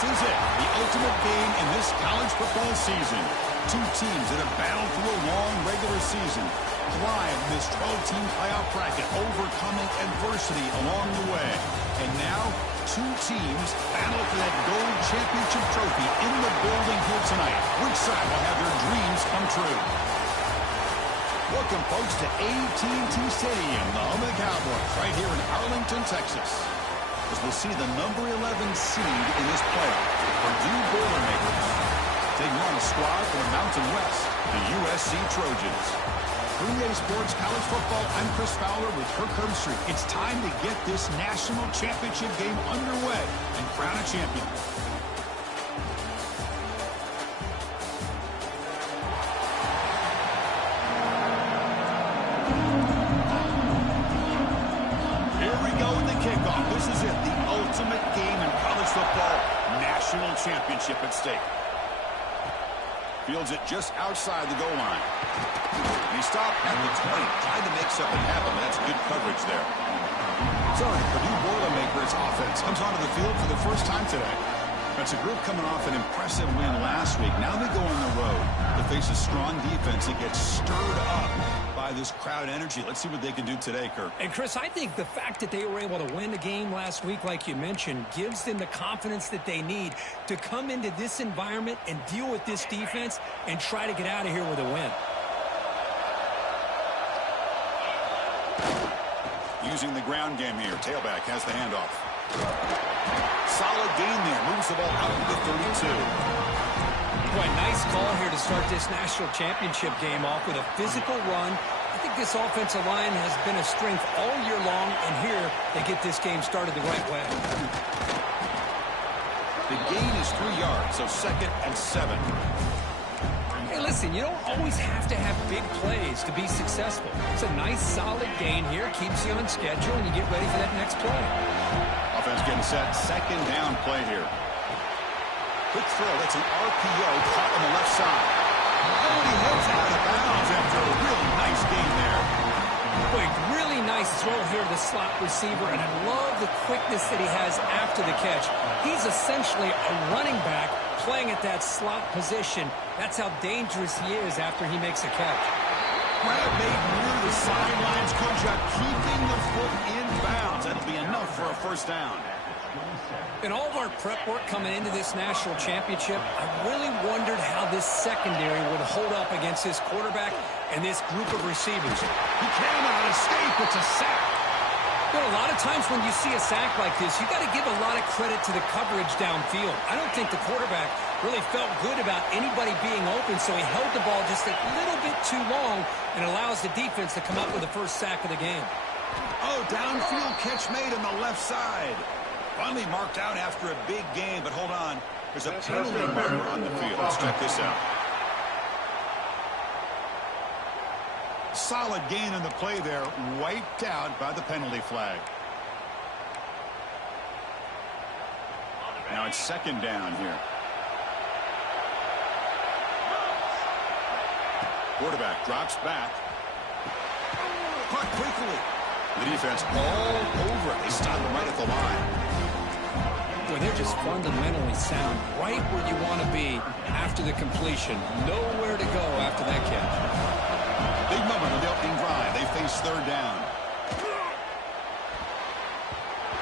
is it, the ultimate game in this college football season. Two teams that have battled through a long regular season, thrive in this 12-team playoff bracket, overcoming adversity along the way. And now, two teams battle for that gold championship trophy in the building here tonight. Which side will have their dreams come true? Welcome, folks, to AT&T Stadium, the home of the Cowboys, right here in Arlington, Texas. As we'll see the number 11 seed in this playoff, the Purdue Boilermakers, taking on a squad from the Mountain West, the USC Trojans. For EA Sports College Football, I'm Chris Fowler with Kirk Herbstreit. It's time to get this national championship game underway and crown a champion. Here we go in the kickoff. This is it, the ultimate game in college football, national championship at stake. Fields it just outside the goal line. And he stopped at the 20, tried to make something happen, but that's good coverage there. So the Purdue Boilermakers offense comes onto the field for the first time today. That's a group coming off an impressive win last week. Now they go on the road to face a strong defense that gets stirred up by this crowd energy. Let's see what they can do today, Kirk. And, Chris, I think the fact that they were able to win the game last week, like you mentioned, gives them the confidence that they need to come into this environment and deal with this defense and try to get out of here with a win. Using the ground game here. Tailback has the handoff. Solid gain there. Moves the ball out to the 32. Boy, nice call here to start this national championship game off with a physical run. I think this offensive line has been a strength all year long, and here they get this game started the right way. The gain is 3 yards, so 2nd and 7. Hey, listen, you don't always have to have big plays to be successful. It's a nice, solid gain here. Keeps you on schedule, and you get ready for that next play. Offense getting set. 2nd down play here. Quick throw. That's an RPO caught on the left side. Oh, he heads out of bounds after a really nice gain there. Boy, really nice throw here to the slot receiver, and I love the quickness that he has after the catch. He's essentially a running back playing at that slot position. That's how dangerous he is after he makes a catch. Grab made near the sidelines. Good job keeping the foot in bounds. That'll be enough for a first down. In all of our prep work coming into this national championship, I really wondered how this secondary would hold up against this quarterback and this group of receivers. He cannot escape. It's a sack. You know, a lot of times when you see a sack like this, you got to give a lot of credit to the coverage downfield. I don't think the quarterback really felt good about anybody being open, so he held the ball just a little bit too long and allows the defense to come up with the first sack of the game. Oh, downfield catch made on the left side. Finally marked out after a big gain, but hold on. There's a penalty marker on the field. Let's check this out. Solid gain on the play there, wiped out by the penalty flag. Now it's 2nd down here. Quarterback drops back. Caught quickly. The defense all over it. They stop him right at the line. Boy, they're just fundamentally sound, right where you want to be after the completion. Nowhere to go after that catch. Big moment on the opening drive. They face 3rd down.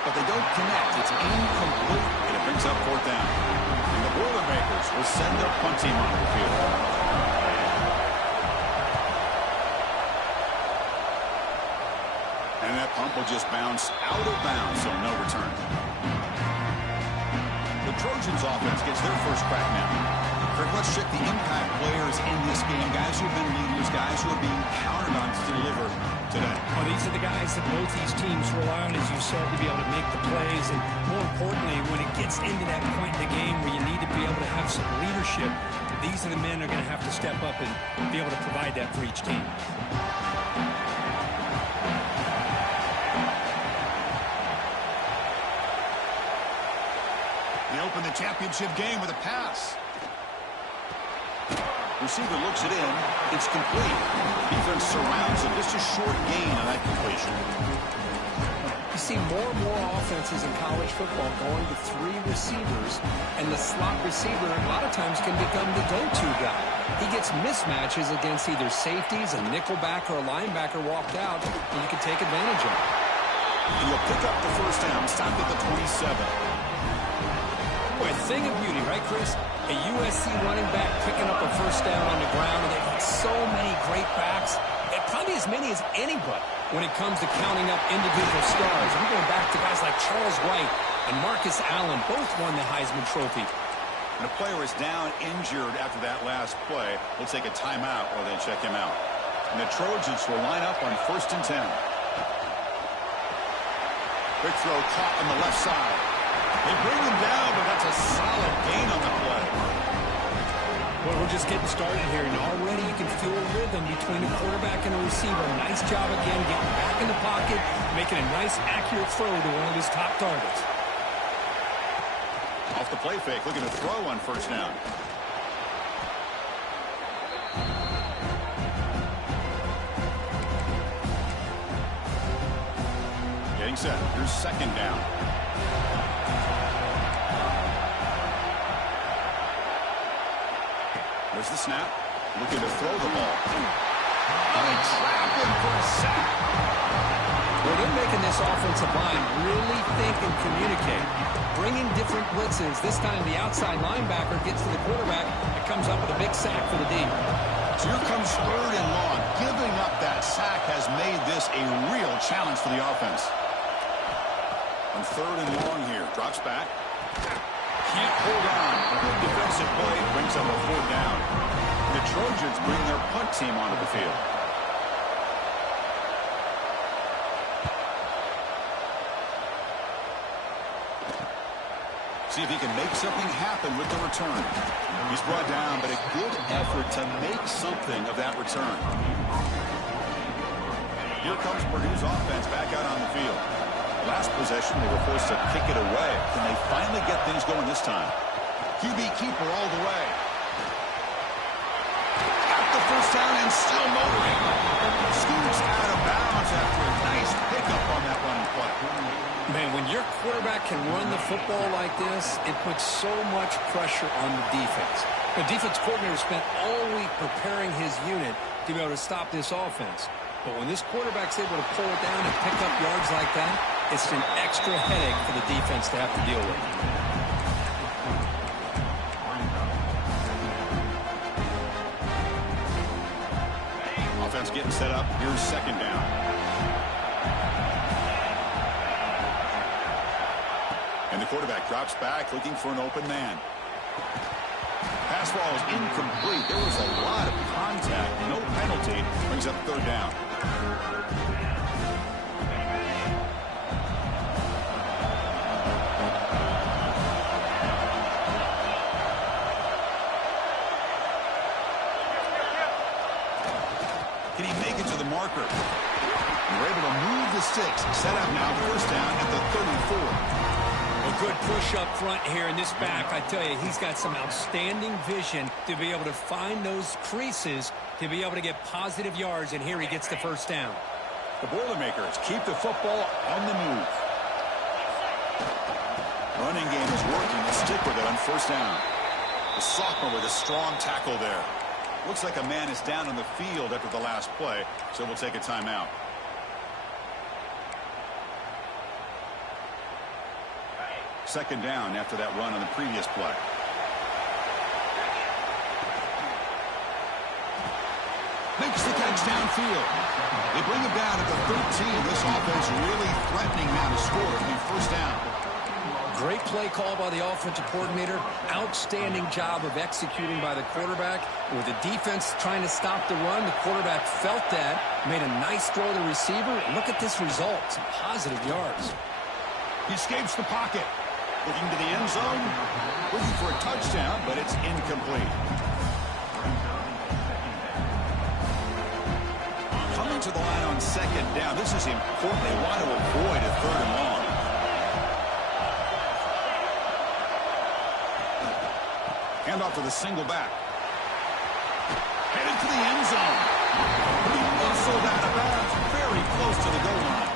But they don't connect. It's incomplete. And it brings up 4th down. And the Boilermakers will send their punt team onto the field. And that pump will just bounce out of bounds, so no return. The Trojans offense gets their first crack now. Kirk, let's check the impact players in this game. Guys who have been leaders, guys who are being counted on to deliver today. Well, these are the guys that both these teams rely on, as you said, to be able to make the plays. And more importantly, when it gets into that point in the game where you need to be able to have some leadership, these are the men that are going to have to step up and be able to provide that for each team. They open the championship game with a pass. Receiver looks it in. It's complete. Defense surrounds him. Just a short gain on that completion. You see more and more offenses in college football going to 3 receivers, and the slot receiver a lot of times can become the go-to guy. He gets mismatches against either safeties, a nickelback, or a linebacker walked out, and you can take advantage of it. He'll pick up the first down, stopped at the 27. Boy, a thing of beauty, right, Chris? A USC running back picking up a first down on the ground, and they've got so many great backs, and probably as many as anybody when it comes to counting up individual stars. I'm going back to guys like Charles Wright and Marcus Allen, both won the Heisman Trophy. And a player is down injured after that last play. We'll take a timeout while they check him out. And the Trojans will line up on 1st and 10. Quick throw caught on the left side. They bring him down, but that's a solid gain on the play. Well, we're just getting started here, and already you can feel a rhythm between the quarterback and the receiver. Nice job again, getting back in the pocket, making a nice, accurate throw to one of his top targets. Off the play fake, looking to throw on first down. Getting set. Here's 2nd down. There's the snap. Looking to throw the ball. Oh, they trap him for a sack. Well, they're making this offensive line really think and communicate. Bringing different blitzes. This time the outside linebacker gets to the quarterback and comes up with a big sack for the D. So here comes 3rd and long. Giving up that sack has made this a real challenge for the offense. On 3rd and long here. Drops back. Can't hold on. Good defensive play brings up a 4th down. The Trojans bring their punt team onto the field. See if he can make something happen with the return. He's brought down, but a good effort to make something of that return. Here comes Purdue's offense back out on the field. Last possession, they were forced to kick it away. Can they finally get things going this time? QB keeper all the way. Got the first down and still motoring. Scoots out of bounds after a nice pickup on that running play. Man, when your quarterback can run the football like this, it puts so much pressure on the defense. The defense coordinator spent all week preparing his unit to be able to stop this offense. But when this quarterback's able to pull it down and pick up yards like that, it's an extra headache for the defense to have to deal with. Offense getting set up. Here's 2nd down. And the quarterback drops back looking for an open man. Pass ball is incomplete. There was a lot of contact. No penalty. Brings up 3rd down. Can he make it to the marker? They're able to move the sticks. Set up now. 1st down at the 34. A good push up front here in this back. I tell you, he's got some outstanding vision to be able to find those creases to be able to get positive yards, and here he gets the 1st down. The Boilermakers keep the football on the move. Running game is working. They stick with it on 1st down. The sophomore with a strong tackle there. Looks like a man is down on the field after the last play, so we'll take a timeout. Second down after that run on the previous play. Makes the catch downfield. They bring him down at the 13. This offense really threatening now to score at the 1st down. Great play call by the offensive coordinator. Outstanding job of executing by the quarterback. With the defense trying to stop the run, the quarterback felt that, made a nice throw to the receiver. Look at this result. Some positive yards. He escapes the pocket. Looking to the end zone. Looking for a touchdown, but it's incomplete. Coming to the line on 2nd down. This is important. They want to avoid a 3rd and long. Hand off to the single back. Headed to the end zone. He muscled out of bounds. Very close to the goal line.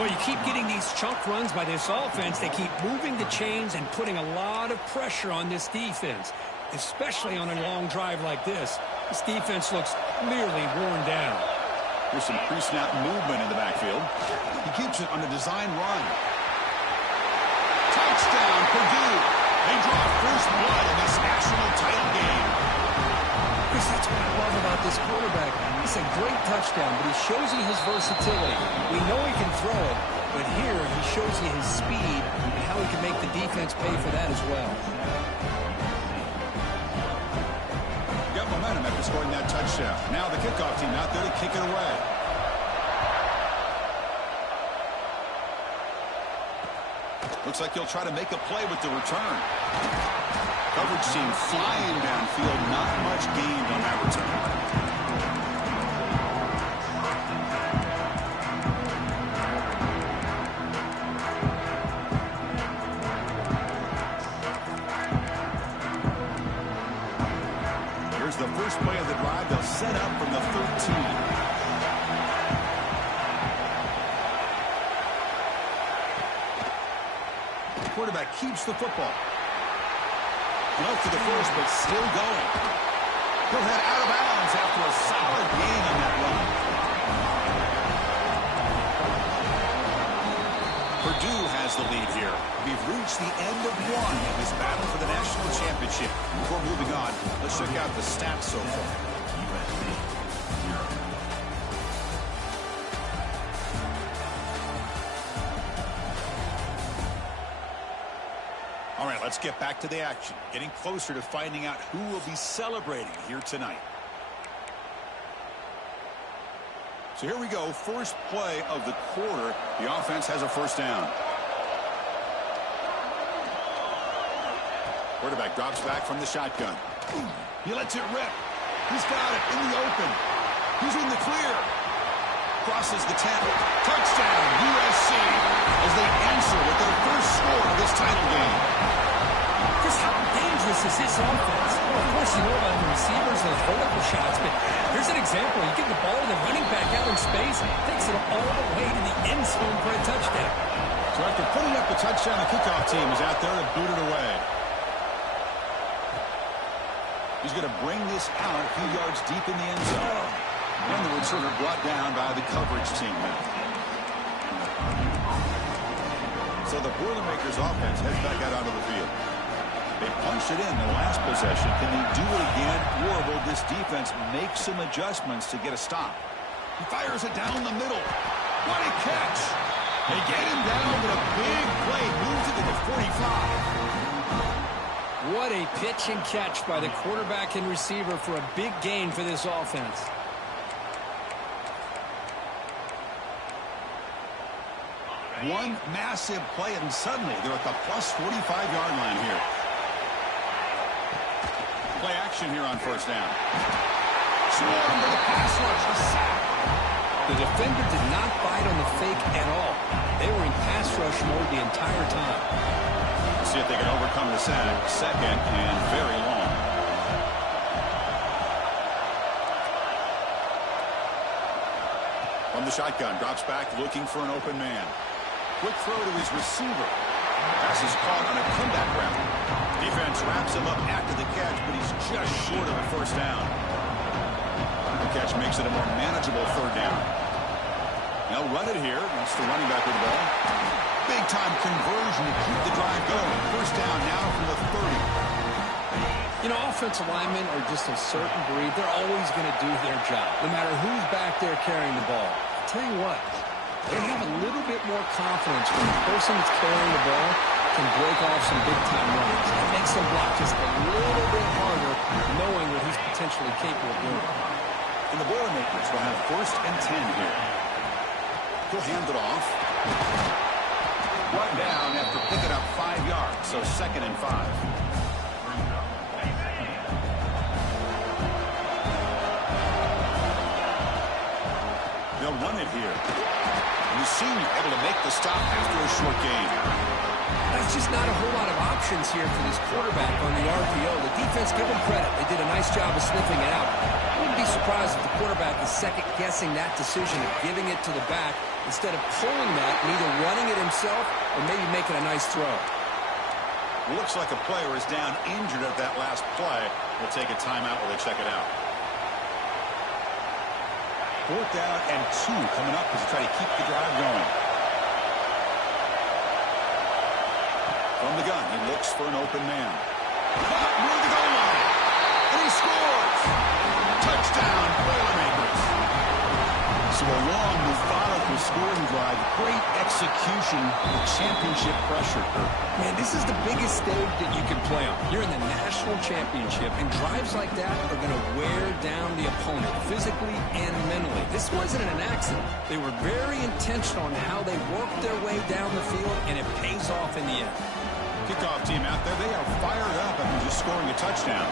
Well, you keep getting these chunk runs by this offense. They keep moving the chains and putting a lot of pressure on this defense, especially on a long drive like this. This defense looks clearly worn down. There's some pre-snap movement in the backfield. He keeps it on a design run. Touchdown, Purdue. They draw first blood in this national title game. Chris, that's what I love about this quarterback. It's a great touchdown, but he shows you his versatility. We know he can throw it, but here he shows you his speed and how he can make the defense pay for that as well. Got momentum after scoring that touchdown. Now the kickoff team out there to kick it away. Looks like he'll try to make a play with the return. Coverage team flying downfield. Not much gained on that return. Here's the first play of the drive. They'll set up from the 13. Quarterback keeps the football. Up to the first, but still going. He'll head out of bounds after a solid gain on that run. Purdue has the lead here. We've reached the end of one in this battle for the national championship. Before moving on, let's check out the stats so far. All right, let's get back to the action. Getting closer to finding out who will be celebrating here tonight. So here we go. First play of the quarter. The offense has a first down. Quarterback drops back from the shotgun. He lets it rip. He's got it in the open. He's in the clear. Crosses the 10. Touchdown, USC, as they answer with their first score of this title game. Chris, how dangerous is this offense? Well, of course, you know about the receivers, those vertical shots, but here's an example. You give the ball to the running back out in space, takes it all the way to the end zone for a touchdown. So after putting up the touchdown, the kickoff team is out there to boot it away. He's going to bring this out a few yards deep in the end zone. And the returner brought down by the coverage team. So the Boilermakers offense heads back out onto the field. They punched it in the last possession. Can they do it again, or will this defense make some adjustments to get a stop? He fires it down the middle. What a catch! They get him down, but a big play moves it to the 45. What a pitch and catch by the quarterback and receiver for a big gain for this offense. One massive play, and suddenly they're at the plus 45-yard line here. Play action here on first down. Swarm to the pass rush, a sack. The defender did not bite on the fake at all. They were in pass rush mode the entire time. Let's see if they can overcome the sack. Second and very long. From the shotgun, drops back looking for an open man. Quick throw to his receiver. Pass is caught on a comeback route. Defense wraps him up after the catch, but he's just short of a first down. The catch makes it a more manageable third down. They'll run it here. That's the running back with the ball. Big-time conversion to keep the drive going. First down now from the 30. You know, offensive linemen are just a certain breed. They're always going to do their job, no matter who's back there carrying the ball. I'll tell you what, they have a little bit more confidence when the person that's carrying the ball can break off some big-time runs. It makes them block just a little bit harder, knowing what he's potentially capable of doing. And the Boilermakers will have first and 10 here. He'll hand it off. Run down after picking up 5 yards, so second and 5. They'll run it here. Mussini able to make the stop after a short gain. There's just not a whole lot of options here for this quarterback on the RPO. The defense, give them credit. They did a nice job of sniffing it out. I wouldn't be surprised if the quarterback is second-guessing that decision of giving it to the back instead of pulling that and either running it himself or maybe making a nice throw. Looks like a player is down injured at that last play. We'll take a timeout while they check it out. 4th down and 2 coming up as they try to keep the drive going. From the gun, he looks for an open man. Caught near the goal line. And he scores! Touchdown, Boilermakers. So a long methodical scoring drive. Great execution with championship pressure. Man, this is the biggest stage that you can play on. You're in the national championship, and drives like that are going to wear down the opponent physically and mentally. This wasn't an accident. They were very intentional on how they worked their way down the field, and it pays off in the end. Kickoff team out there, they are fired up after just scoring a touchdown.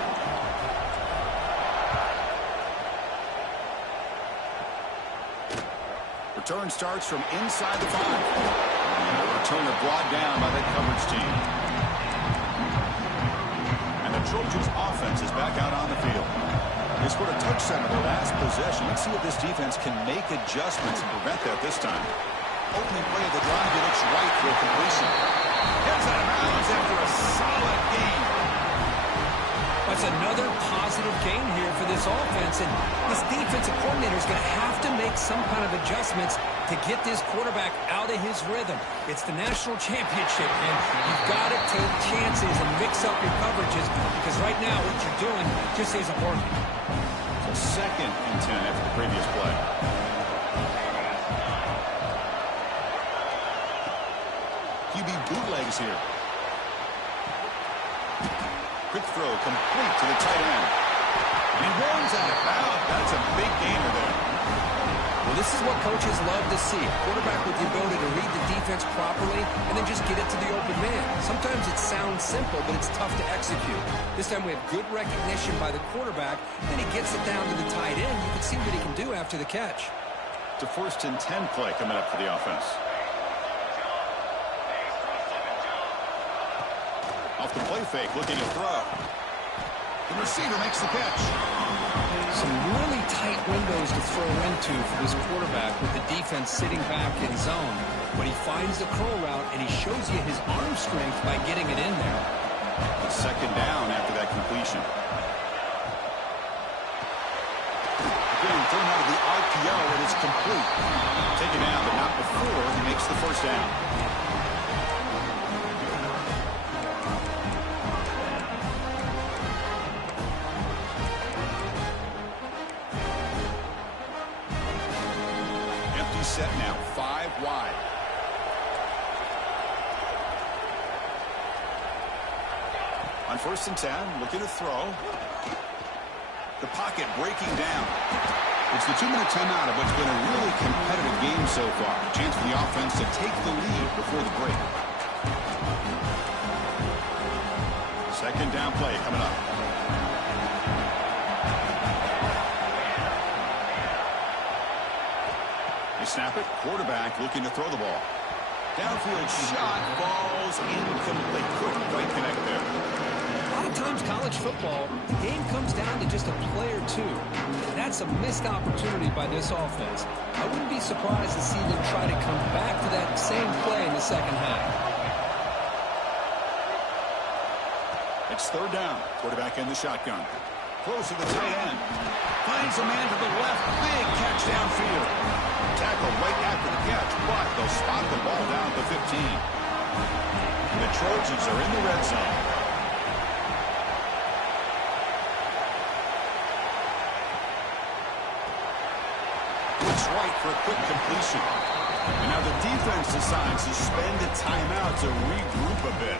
Return starts from inside the 5. And the returner brought down by that coverage team. And the Trojans' offense is back out on the field. They scored a touchdown in their last possession. Let's see if this defense can make adjustments and prevent that this time. Opening play of the drive, he looks right for a completion. Heads out of bounds after a solid game. That's another positive game here for this offense, and this defensive coordinator is going to have to make some kind of adjustments to get this quarterback out of his rhythm. It's the national championship, and you've got to take chances and mix up your coverages, because right now what you're doing just isn't working. So 2nd and 10 after the previous play. QB bootlegs here. Quick throw complete to the tight end. And he runs out of bounds. That's a big gainer there. Well, this is what coaches love to see. A quarterback with the ability to read the defense properly and then just get it to the open man. Sometimes it sounds simple, but it's tough to execute. This time we have good recognition by the quarterback. Then he gets it down to the tight end. You can see what he can do after the catch. It's a 1st and 10 play coming up for the offense. Off the play fake, looking to throw. The receiver makes the catch. Some really tight windows to throw into for this quarterback with the defense sitting back in zone. But he finds the curl route, and he shows you his arm strength by getting it in there. 2nd down after that completion. Again, thrown out of the RPO, and it's complete. Taken down, but not before he makes the 1st down. Set now, 5 wide. On 1st and 10, looking to throw. The pocket breaking down. It's the 2-minute timeout of what's been a really competitive game so far. A chance for the offense to take the lead before the break. 2nd down play coming up. Snap it, quarterback looking to throw the ball. Downfield shot, falls incomplete. Couldn't quite connect there. A lot of times college football, the game comes down to just a play or two. That's a missed opportunity by this offense. I wouldn't be surprised to see them try to come back to that same play in the 2nd half. It's 3rd down. Quarterback in the shotgun. Close to the tight end. Finds a man to the left. Big catch downfield. Tackle right after the catch, but they'll spot the ball down at the 15. And the Trojans are in the red zone. Looks right for a quick completion. And now the defense decides to spend a timeout to regroup a bit.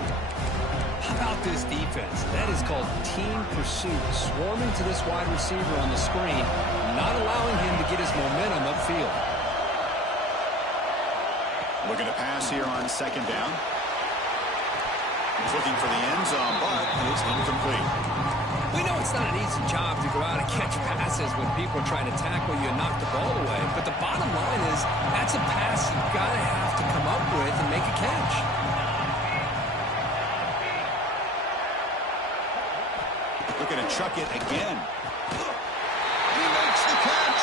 How about this defense? That is called team pursuit. Swarming to this wide receiver on the screen, not allowing him to get his momentum upfield. Looking to pass here on 2nd down. He's looking for the end zone, but it's incomplete. We know it's not an easy job to go out and catch passes when people are trying to tackle you and knock the ball away. But the bottom line is that's a pass you've got to have to come up with and make a catch. Looking to chuck it again. He makes the catch.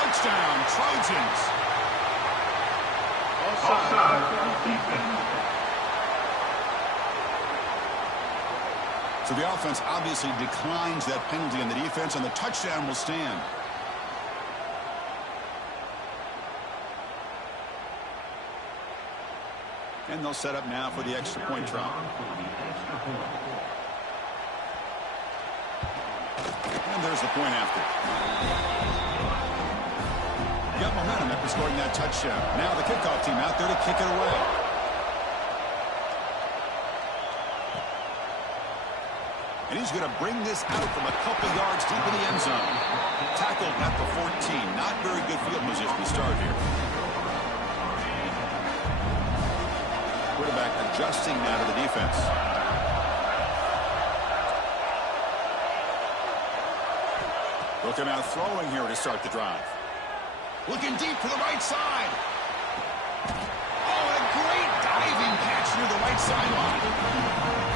Touchdown, Trojans. So the offense obviously declines that penalty on the defense, and the touchdown will stand. And they'll set up now for the extra point try. And there's the point after. Got momentum after scoring that touchdown. Now the kickoff team out there to kick it away. And he's going to bring this out from a couple yards deep in the end zone. Tackled at the 14. Not very good field position to start here. Quarterback adjusting now to the defense. Looking out throwing here to start the drive. Looking deep to the right side. Oh, a great diving catch near the right sideline.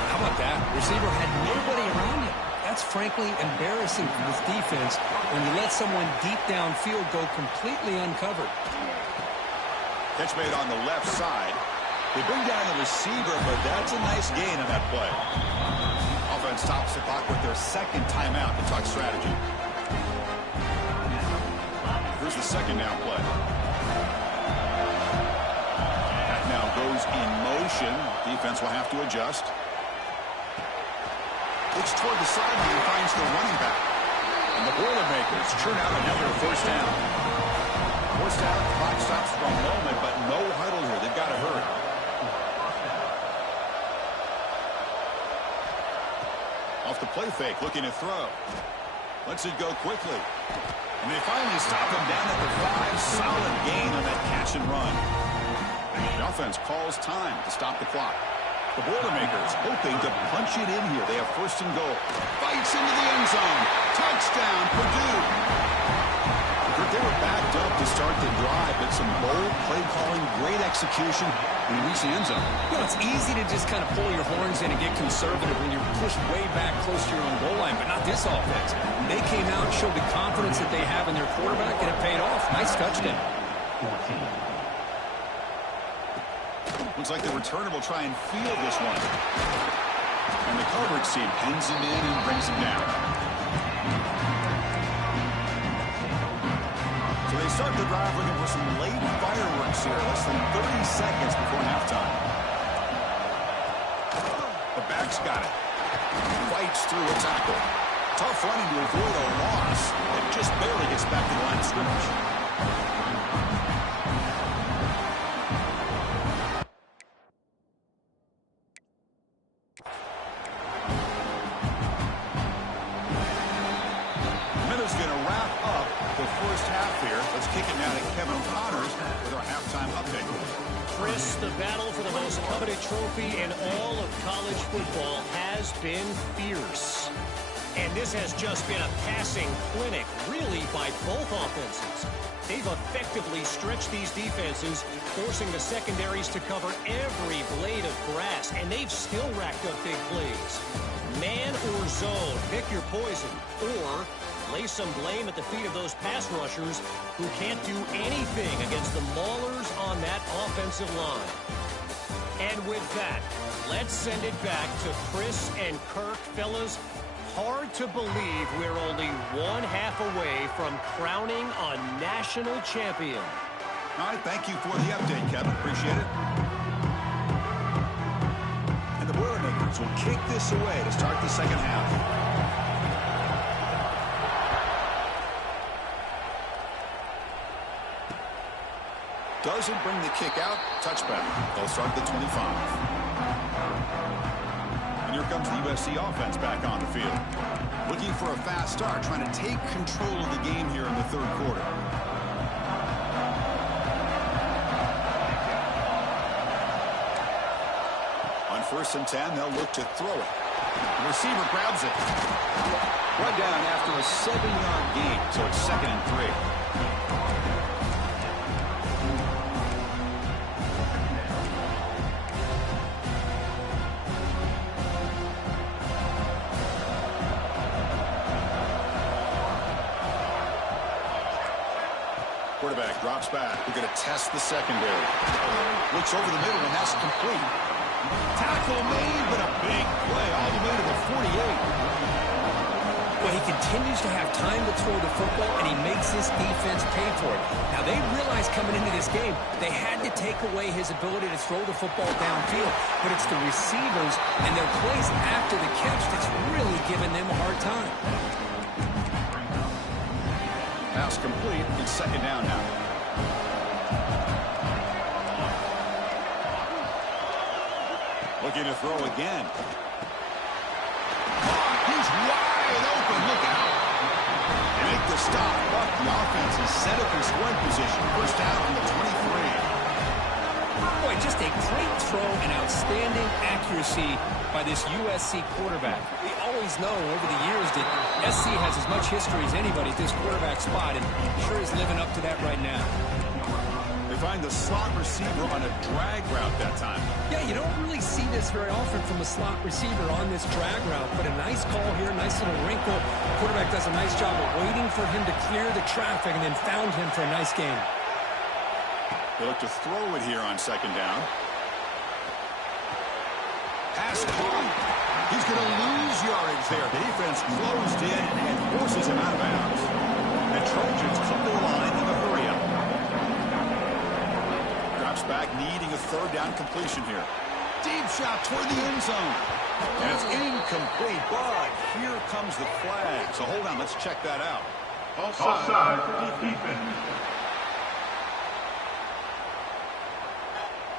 How about that? Receiver had nobody around him. That's frankly embarrassing for this defense when you let someone deep downfield go completely uncovered. Catch made on the left side. They bring down the receiver, but that's a nice gain on that play. Offense stops the clock with their second timeout to talk strategy. Here's the second down play. That now goes in motion. Defense will have to adjust. Looks toward the sideline and finds the running back. And the Boilermakers churn out another first down. First down, clock stops for a moment, but no huddle here. They've got to hurry. Off the play fake, looking to throw. Lets it go quickly. And they finally stop him down at the 5. Solid gain on that catch and run. The offense calls time to stop the clock. The Boilermakers hoping to punch it in here. They have first and goal. Fights into the end zone. Touchdown, Purdue. They were backed up to start the drive, but some bold play calling, great execution when he reached the end zone. You know, it's easy to just kind of pull your horns in and get conservative when you're pushed way back close to your own goal line, but not this offense. They came out and showed the confidence that they have in their quarterback, and it paid off. Nice touchdown. Looks like the returner will try and field this one. And the coverage team pins him in and brings him down. So they start the drive looking for some late fireworks here. Less than 30 seconds before halftime. The back's got it. Fights through a tackle. Tough running to avoid a loss. It just barely gets back to the line of scrimmage. Trophy in all of college football has been fierce. And this has just been a passing clinic, really, by both offenses. They've effectively stretched these defenses, forcing the secondaries to cover every blade of grass, and they've still racked up big plays. Man or zone, pick your poison, or lay some blame at the feet of those pass rushers who can't do anything against the maulers on that offensive line. And with that, let's send it back to Chris and Kirk. Fellas, hard to believe we're only one half away from crowning a national champion. All right, thank you for the update, Kevin. Appreciate it. And the Boilermakers will kick this away to start the second half. Doesn't bring the kick out. Touchback. They'll start the 25. And here comes the USC offense back on the field. Looking for a fast start, trying to take control of the game here in the third quarter. On 1st and 10, they'll look to throw it. The receiver grabs it. Right down after a 7-yard gain, so it's 2nd and 3. quarterback drops back. We're going to test the secondary. Looks over the middle and has to complete. Tackle made, but a big play all the way to the 48. Well, he continues to have time to throw the football, and he makes this defense pay for it. Now, they realized coming into this game they had to take away his ability to throw the football downfield, but it's the receivers and their plays after the catch that's really giving them a hard time. Pass complete. It's second down now. Looking to throw again. He's wide open. Look out. They make the stop, but the offense is set up in scoring position. First down on the 23. Boy, just a great throw and outstanding accuracy by this USC quarterback. We always know over the years that SC has as much history as anybody at this quarterback spot, and sure is living up to that right now. They find the slot receiver on a drag route that time. Yeah, you don't really see this very often from a slot receiver on this drag route, but a nice call here, nice little wrinkle. The quarterback does a nice job of waiting for him to clear the traffic and then found him for a nice gain. They look to throw it here on second down. Pass caught. He's going to lose yardage there. The defense closed in and forces him out of bounds. The Trojans come to the line in a hurry-up. Drops back, needing a third down completion here. Deep shot toward the end zone. And it's incomplete, but here comes the flag. So hold on, let's check that out. Offside for defense.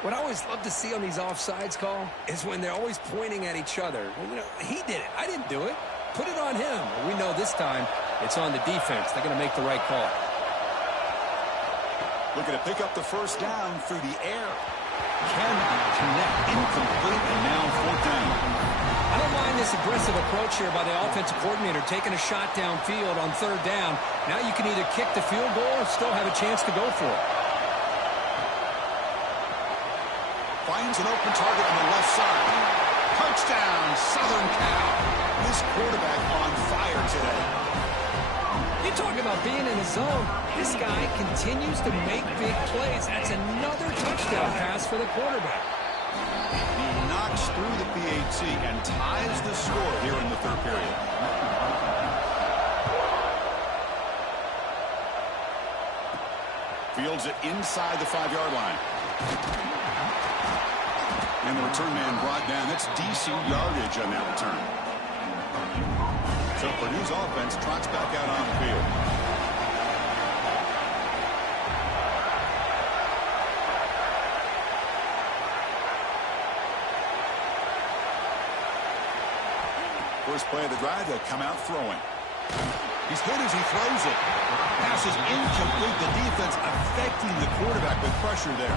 What I always love to see on these offsides call is when they're always pointing at each other. Well, you know, he did it. I didn't do it. Put it on him. We know this time it's on the defense. They're going to make the right call. Looking to pick up the first down through the air. Can connect, incomplete, and now fourth down. I don't mind this aggressive approach here by the offensive coordinator, taking a shot downfield on third down. Now you can either kick the field goal or still have a chance to go for it. Finds an open target on the left side. Touchdown, Southern Cal. This quarterback on fire today. You talk about being in the zone. This guy continues to make big plays. That's another touchdown pass for the quarterback. He knocks through the PAT and ties the score here in the third period. Fields it inside the 5-yard line. And the return man brought down. That's decent yardage on that return. So Purdue's offense trots back out on the field. First play of the drive, they'll come out throwing. He's hit as he throws it. Pass is incomplete. The defense affecting the quarterback with pressure there.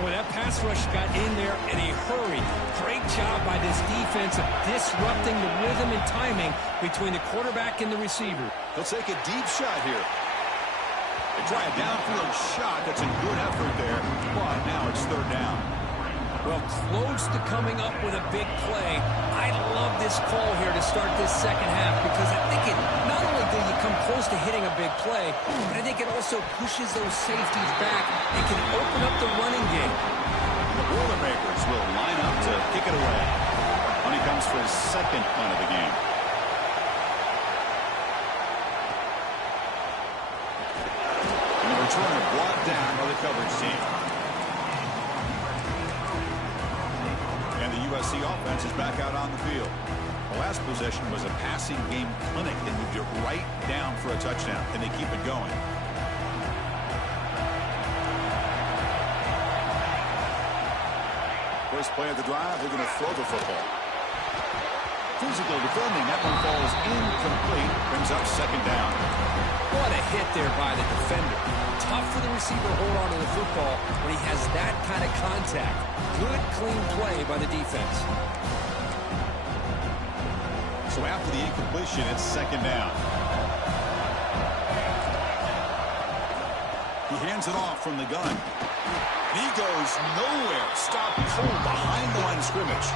Boy, that pass rush got in there in a hurry. Great job by this defense of disrupting the rhythm and timing between the quarterback and the receiver. They'll take a deep shot here. They try a downfield shot. That's a good effort there. But now it's third down. Well, close to coming up with a big play. I love this call here to start this second half because I think it not only do you come close to hitting a big play, but I think it also pushes those safeties back and can open up the running game. The Boilermakers will line up to kick it away. And he comes for his second punt of the game. And the returner brought down by the coverage team. And the USC offense is back out on the field. The last possession was a passing game clinic. They moved it right down for a touchdown, and they keep it going. First play of the drive, they're going to throw the football. Physical defending, that one falls incomplete, brings up second down. What a hit there by the defender. Tough for the receiver to hold on to the football when he has that kind of contact. Good, clean play by the defense. So after the incompletion, it's second down. He hands it off from the gun. And he goes nowhere. Stopped cold behind the line of scrimmage.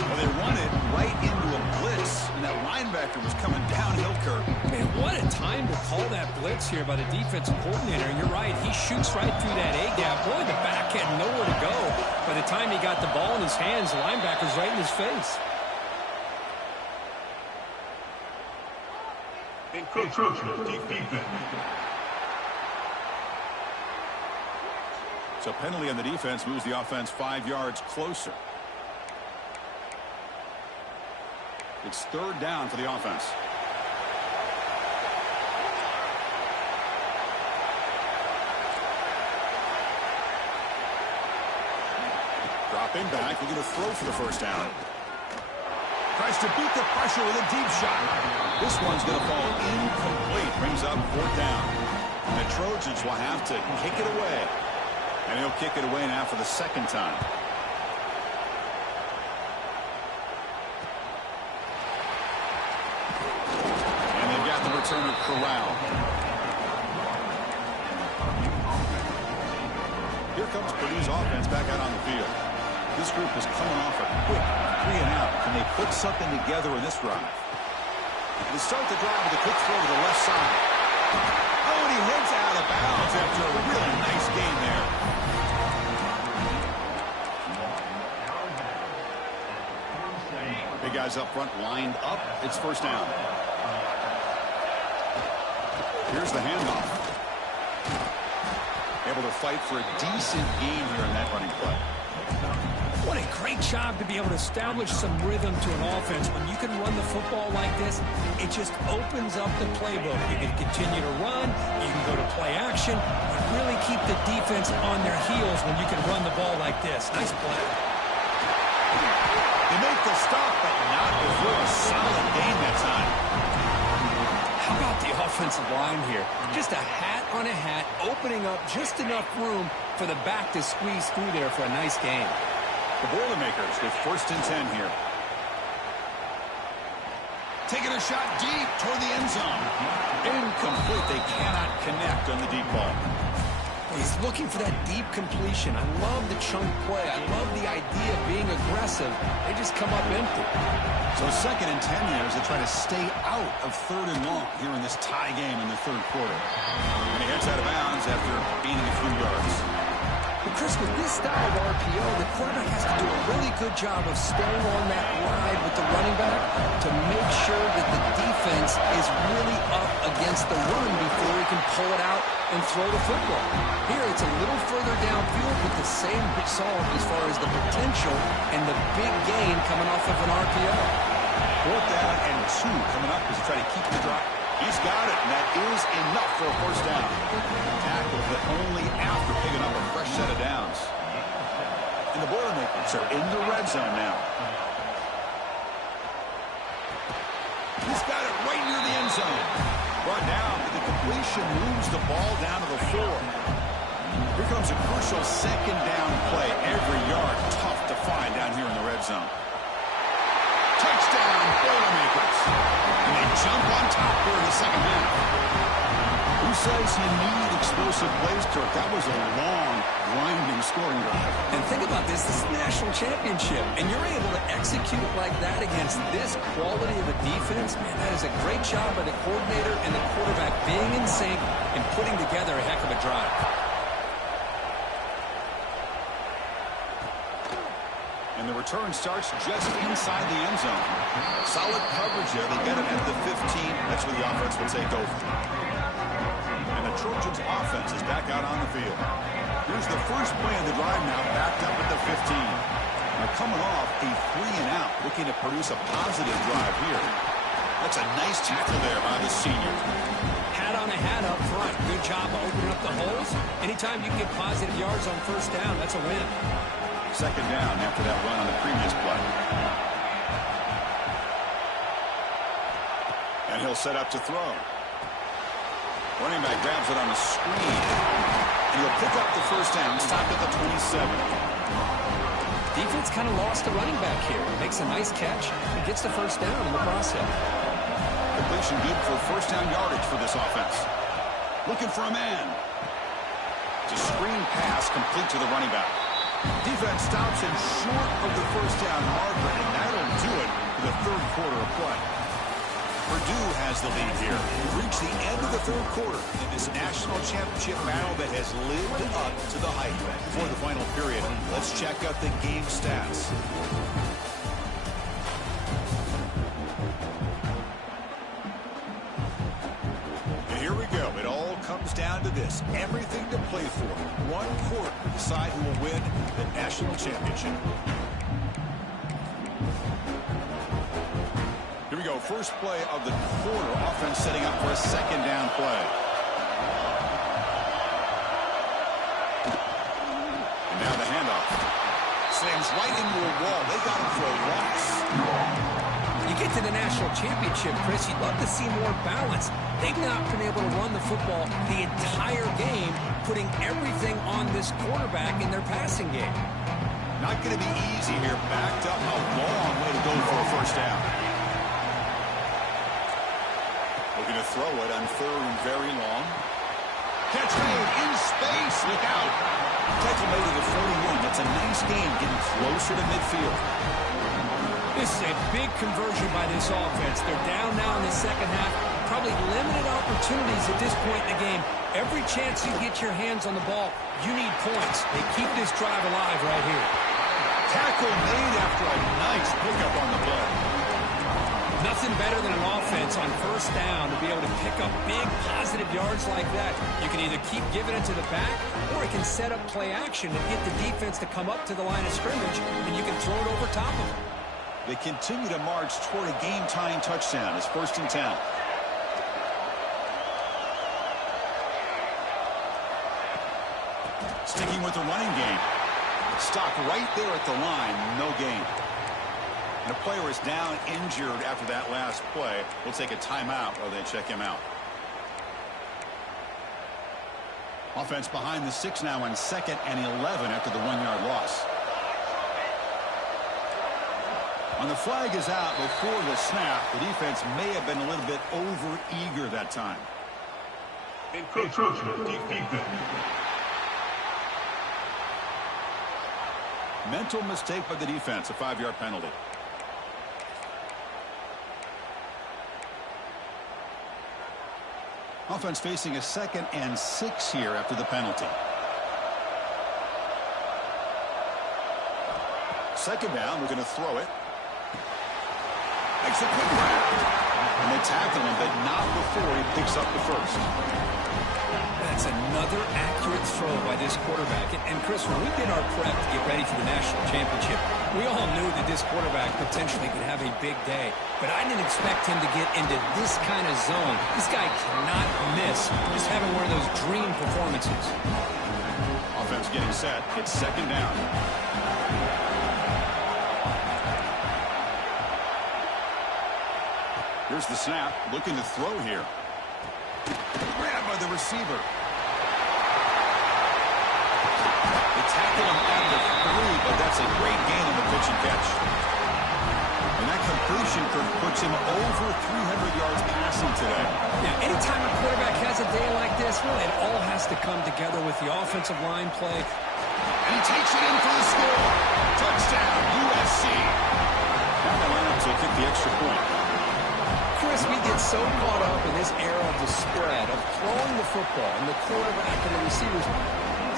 Well, they run it right into a blitz blitz, and that linebacker was coming downhill curve. Man, what a time to call that blitz here by the defensive coordinator. And you're right, he shoots right through that A-gap. Boy, the back had nowhere to go. By the time he got the ball in his hands, the linebacker's right in his face. Encroachment defense. So penalty on the defense moves the offense 5 yards closer. It's third down for the offense. Dropping back, looking to throw for the first down. Tries to beat the pressure with a deep shot. This one's going to fall incomplete. Brings up fourth down. And the Trojans will have to kick it away. And he'll kick it away now for the second time. And they've got the return of Corral. Here comes Purdue's offense back out on the field. This group is coming off a quick 3-and-out. Can they put something together in this drive? They start the drive with a quick throw to the left side. Oh, and he heads out of bounds after a really nice game there. Big guys up front lined up. It's first down. Here's the handoff. Able to fight for a decent gain here in that running play. What a great job to be able to establish some rhythm to an offense. When you can run the football like this, it just opens up the playbook. You can continue to run, you can go to play action, and really keep the defense on their heels when you can run the ball like this. Nice play. They make the stop, but not before a solid gain that time. How about the offensive line here? Just a hat on a hat, opening up just enough room for the back to squeeze through there for a nice gain. The Boilermakers with first and 10 here. Taking a shot deep toward the end zone. Incomplete. They cannot connect on the deep ball. He's looking for that deep completion. I love the chunk play. I love the idea of being aggressive. They just come up empty. So second and 10 here as they try to stay out of third and long here in this tie game in the third quarter. And he heads out of bounds after gaining a few yards. But Chris, with this style of RPO, the quarterback has to do a really good job of staying on that ride with the running back to make sure that the defense is really up against the run before he can pull it out and throw the football. Here, it's a little further downfield with the same result as far as the potential and the big gain coming off of an RPO. Fourth down and 2 coming up as they try to keep the drop. He's got it, and that is enough for a first down. Tackle, but only after picking up a fresh set of downs. And the Boilermakers are in the red zone now. He's got it right near the end zone. Brought down, but the completion moves the ball down to the 4. Here comes a crucial second down play. Every yard tough to find down here in the red zone. Touchdown, Boilermakers. And they jump on top here in the second half. Who says you need explosive plays, Kirk? That was a long, grinding scoring drive. And think about this. This is the national championship, and you're able to execute like that against this quality of a defense. Man, that is a great job by the coordinator and the quarterback being in sync and putting together a heck of a drive. And the return starts just inside the end zone. Solid coverage there. They get it at the 15. That's where the offense will take over. And the Trojans' offense is back out on the field. Here's the first play of the drive now, backed up at the 15. They're coming off a 3-and-out, looking to produce a positive drive here. That's a nice tackle there by the senior. Hat on a hat up front. Good job of opening up the holes. Anytime you can get positive yards on first down, that's a win. Second down after that run on the previous play. And he'll set up to throw. Running back grabs it on the screen. And he'll pick up the first down, stopped at the 27. Defense kind of lost the running back here. Makes a nice catch and gets the first down in the process. Completion good for first down yardage for this offense. Looking for a man. It's a screen pass complete to the running back. Defense stops him short of the first down marker, and that'll do it to the third quarter of play. Purdue has the lead here. We've reached the end of the third quarter in this national championship battle that has lived up to the hype. Before the final period, let's check out the game stats. And here we go. It all comes down to this. Everything to play for. One quarter to decide who will win the national championship. Here we go. First play of the quarter. Offense setting up for a second down play. And now the handoff. Slams right into a wall. They got him for a loss. You get to the national championship, Chris, you'd love to see more balance. They've not been able to run the football the entire game, putting everything on this quarterback in their passing game. Not going to be easy here. Backed up. A long way to go for a first down. Looking to throw it on third and very long. Catch made in space. Look out. Tackle made to the 41. That's a nice game, getting closer to midfield. This is a big conversion by this offense. They're down now in the second half. Probably limited opportunities at this point in the game. Every chance you get your hands on the ball, you need points. They keep this drive alive right here. Tackle made after a nice pickup on the play. Nothing better than an offense on first down to be able to pick up big positive yards like that. You can either keep giving it to the back, or it can set up play action and get the defense to come up to the line of scrimmage, and you can throw it over top of them. They continue to march toward a game-tying touchdown. It's 1st and 10. Sticking with the running game. Stop right there at the line. No gain. And the player is down injured after that last play. We'll take a timeout while they check him out. Offense behind the 6 now on 2nd and 11 after the 1-yard loss. When the flag is out before the snap, the defense may have been a little bit over-eager that time. Encroachment defense. Mental mistake by the defense, a 5-yard penalty. Offense facing a 2nd and 6 here after the penalty. Second down, we're going to throw it. Makes a quick grab. And they tackle him, but not before he picks up the first. That's another accurate throw by this quarterback. And Chris, when we did our prep to get ready for the national championship, we all knew that this quarterback potentially could have a big day. But I didn't expect him to get into this kind of zone. This guy cannot miss. Just having one of those dream performances. Offense getting set. It's second down. Here's the snap. Looking to throw here. Grabbed by the receiver. They tackle him at the 3, but that's a great gain on the pitch and catch. And that completion puts him over 300 yards passing today. Yeah, anytime a quarterback has a day like this, really, it all has to come together with the offensive line play. And he takes it in for the score. Touchdown, USC. Now the lineups will kick the extra point. Chris, we get so caught up in this era of the spread, of throwing the football, and the quarterback and the receivers.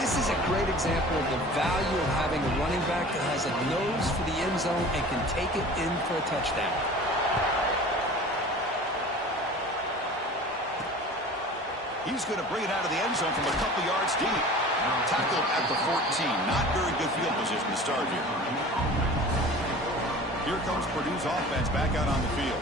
This is a great example of the value of having a running back that has a nose for the end zone and can take it in for a touchdown. He's going to bring it out of the end zone from a couple yards deep. Tackled at the 14. Not very good field position to start here. Here comes Purdue's offense back out on the field.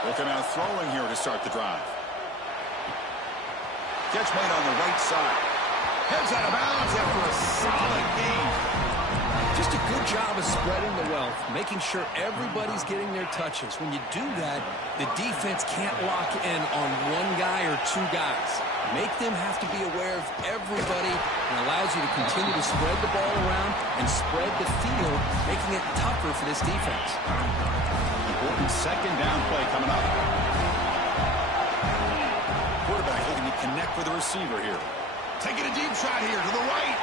Looking out throwing here to start the drive. Catch made on the right side. Heads out of bounds after a solid gain. Just a good job of spreading the wealth, making sure everybody's getting their touches. When you do that, the defense can't lock in on one guy or two guys. Make them have to be aware of everybody, and allows you to continue to spread the ball around and spread the field, making it tougher for this defense. Important second down play coming up. Quarterback looking to connect with the receiver here. Taking a deep shot here to the right.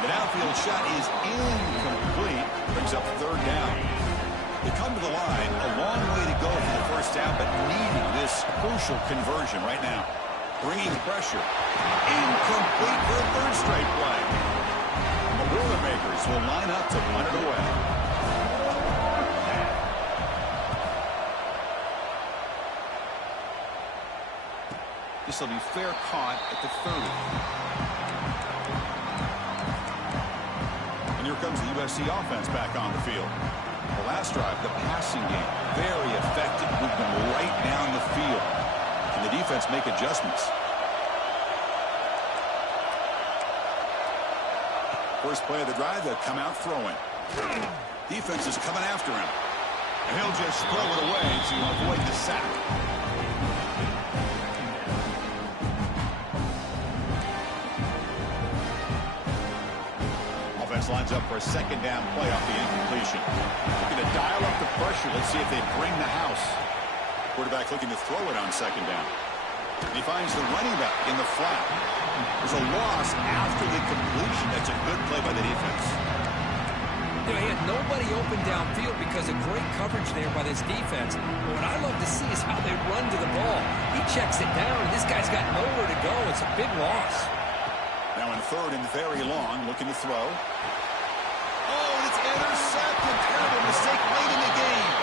The downfield shot is incomplete. Brings up third down. They come to the line. A long way to go for the first down, but needing this crucial conversion right now. Bringing pressure. Incomplete for a third straight play. The Boilermakers will line up to punt it away. This will be fair caught at the 30. And here comes the USC offense back on the field. The last drive, the passing game, very effective. Moved them right down the field. And the defense make adjustments. First play of the drive, they'll come out throwing. Defense is coming after him. And he'll just throw it away to avoid the sack. Offense lines up for a second down play off the incompletion. Looking to dial up the pressure. Let's see if they bring the house. Quarterback looking to throw it on second down. He finds the running back in the flat. There's a loss after the completion. That's a good play by the defense. You know, he had nobody open downfield because of great coverage there by this defense. But what I love to see is how they run to the ball. He checks it down, and this guy's got nowhere to go. It's a big loss. Now in third and very long, looking to throw. Oh, and it's intercepted. Terrible mistake late in the game.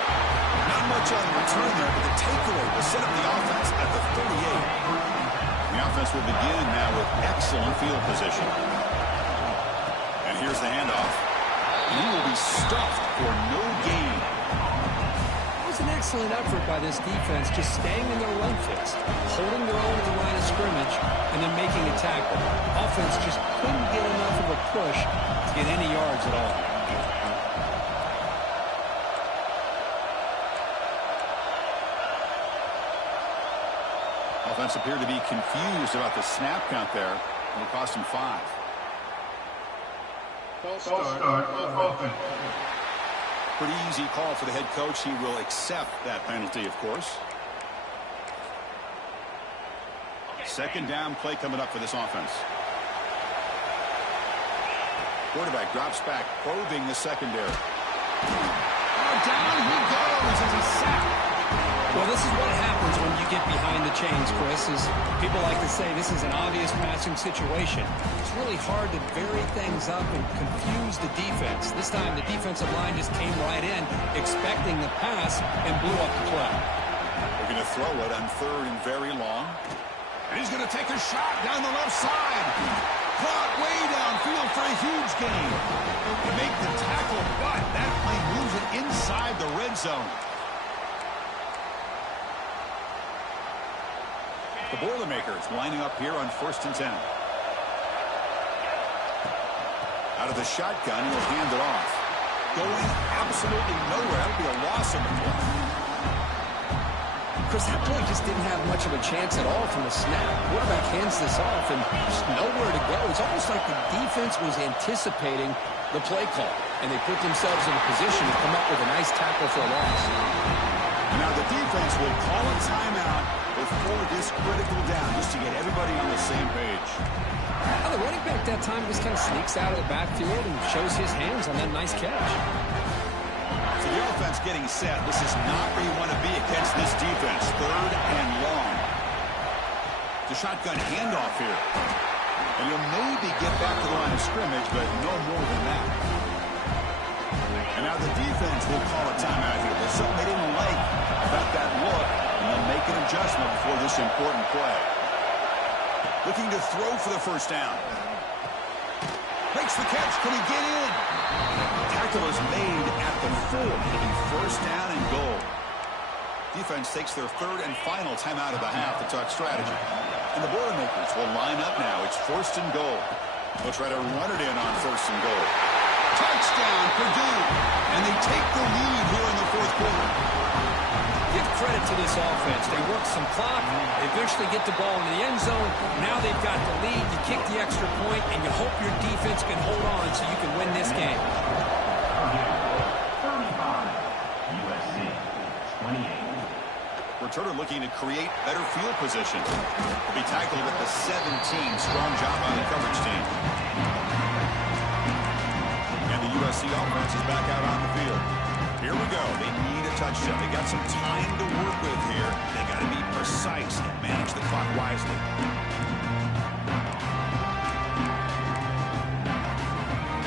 Not much on the return there, but the takeaway will set up the offense at the 38. The offense will begin now with excellent field position. And here's the handoff. And he will be stuffed for no gain. It was an excellent effort by this defense, just staying in their run fix, holding their own at the line of scrimmage, and then making a tackle. Offense just couldn't get enough of a push to get any yards at all. Offense appeared to be confused about the snap count there. It'll cost him 5. Start offense. Pretty easy call for the head coach. He will accept that penalty, of course. Second down play coming up for this offense. Quarterback drops back, probing the secondary. Oh, down he goes as he's sacked. Well, this is what happens when you get behind the chains, Chris. Is people like to say this is an obvious passing situation. It's really hard to vary things up and confuse the defense. This time the defensive line just came right in, expecting the pass, and blew up the play. They're going to throw it on third and very long. And he's going to take a shot down the left side. Caught way downfield for a huge gain. To make the tackle, but that play moves it inside the red zone. The Boilermakers lining up here on 1st and 10. Out of the shotgun, he'll hand it off. Going absolutely nowhere. That'll be a loss on the play. Chris, that play just didn't have much of a chance at all from the snap. Quarterback hands this off and just nowhere to go. It's almost like the defense was anticipating the play call, and they put themselves in a position to come up with a nice tackle for a loss. Now the defense will call a timeout before this critical down, just to get everybody on the same page. Now the running back that time just kind of sneaks out of the backfield and shows his hands on that nice catch. So the offense getting set. This is not where you want to be against this defense. Third and long. The shotgun handoff here. And you'll maybe get back to the line of scrimmage, but no more than that. And now the defense will call a timeout here. There's something they didn't like about that look. And they'll make an adjustment before this important play. Looking to throw for the first down. Makes the catch. Can he get in? Tackle is made at the 4. It'll be first down and goal. Defense takes their third and final timeout of the half to talk strategy. And the Boilermakers will line up now. It's 1st and goal. They'll try to run it in on 1st and goal. Touchdown, Purdue. And they take the lead here in the fourth quarter. Give credit to this offense. They work some clock. They eventually get the ball in the end zone. Now they've got the lead. You kick the extra point, and you hope your defense can hold on so you can win this game. 35, USC 28. Returner looking to create better field position. Will be tackled at the 17. Strong job by the coverage team. And the USC offense is back out on the field. Here we go. They need a touchdown. They got some time to work with here. They got to be precise and manage the clock wisely.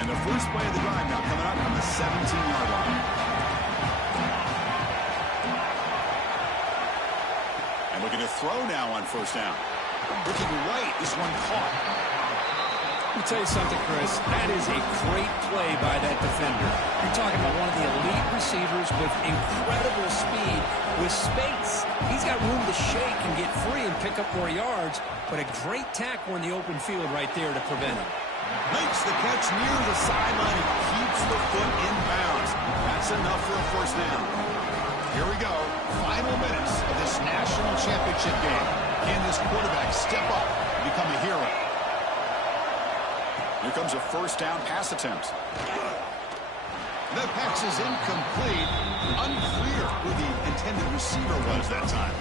And the first play of the drive now coming up from the 17-yard line. And looking to throw now on first down. Looking right. This one caught. Let me tell you something, Chris. That is a great play by that defender. You're talking about one of the elite receivers with incredible speed, with space. He's got room to shake and get free and pick up more yards, but a great tackle in the open field right there to prevent him. Makes the catch near the sideline and keeps the foot in bounds. That's enough for a first down. Here we go. Final minutes of this national championship game. Can this quarterback step up and become a hero? Here comes a first down pass attempt. The pass is incomplete. Unclear who the intended receiver was that time.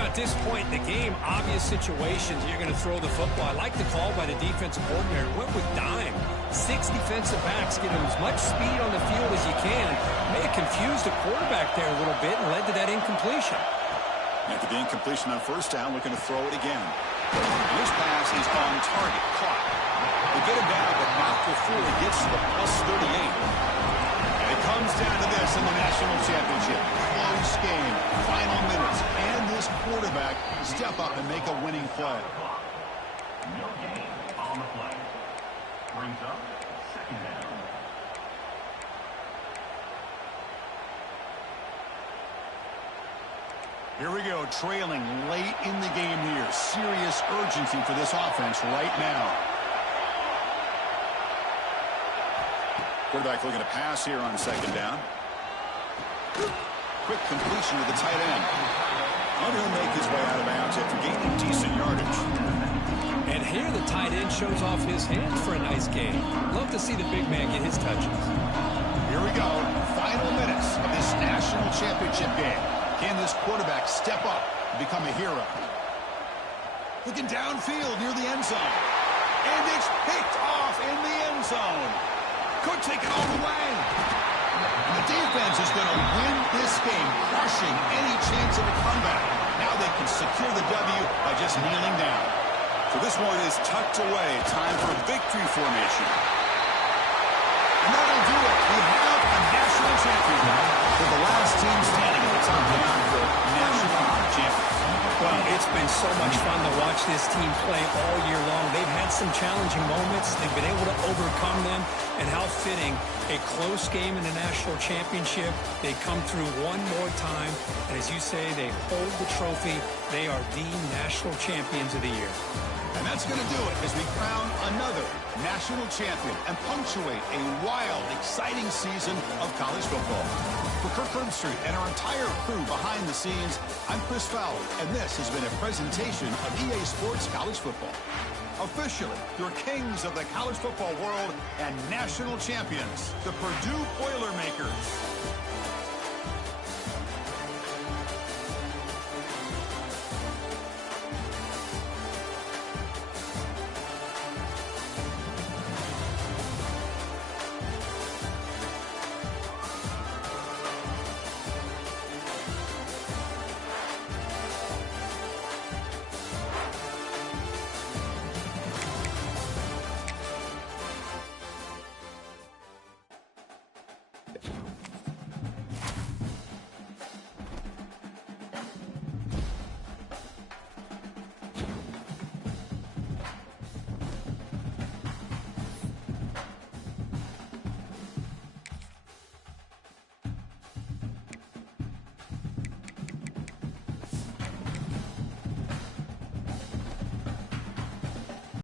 At this point in the game, obvious situations, you're going to throw the football. I like the call by the defensive coordinator. Went with dime. 6 defensive backs, get him as much speed on the field as you can. May have confused the quarterback there a little bit and led to that incompletion. After the incompletion on first down, looking to throw it again. This pass is on target, caught. They get him down, but not before he gets to the +38. And it comes down to this in the national championship. Close game, final minutes, and this quarterback step up and make a winning play. No gain on the play. Brings up second down. Here we go, trailing late in the game here. Serious urgency for this offense right now. Quarterback looking to pass here on second down. Quick completion to the tight end. And he'll make his way out of bounds after gaining decent yardage. And here the tight end shows off his hands for a nice game. Love to see the big man get his touches. Here we go. Final minutes of this national championship game. Can this quarterback step up and become a hero? Looking downfield near the end zone. And it's picked off in the end zone. Could take it all the way. And the defense is going to win this game, crushing any chance of a comeback. Now they can secure the W by just kneeling down. So this one is tucked away. Time for victory formation. And that'll do it. We have a national champion now for the last team standing at the top of the national champion. Well, it's been so much fun to watch this team play all year long. They've had some challenging moments. They've been able to overcome them. And how fitting, a close game in the national championship. They come through one more time. And as you say, they hold the trophy. They are the national champions of the year. And that's going to do it as we crown another national champion and punctuate a wild, exciting season of college football. For Kirk Herbstreit and our entire crew behind the scenes, I'm Chris Fowler, and this has been a presentation of EA Sports College Football. Officially, your kings of the college football world and national champions, the Purdue Boilermakers.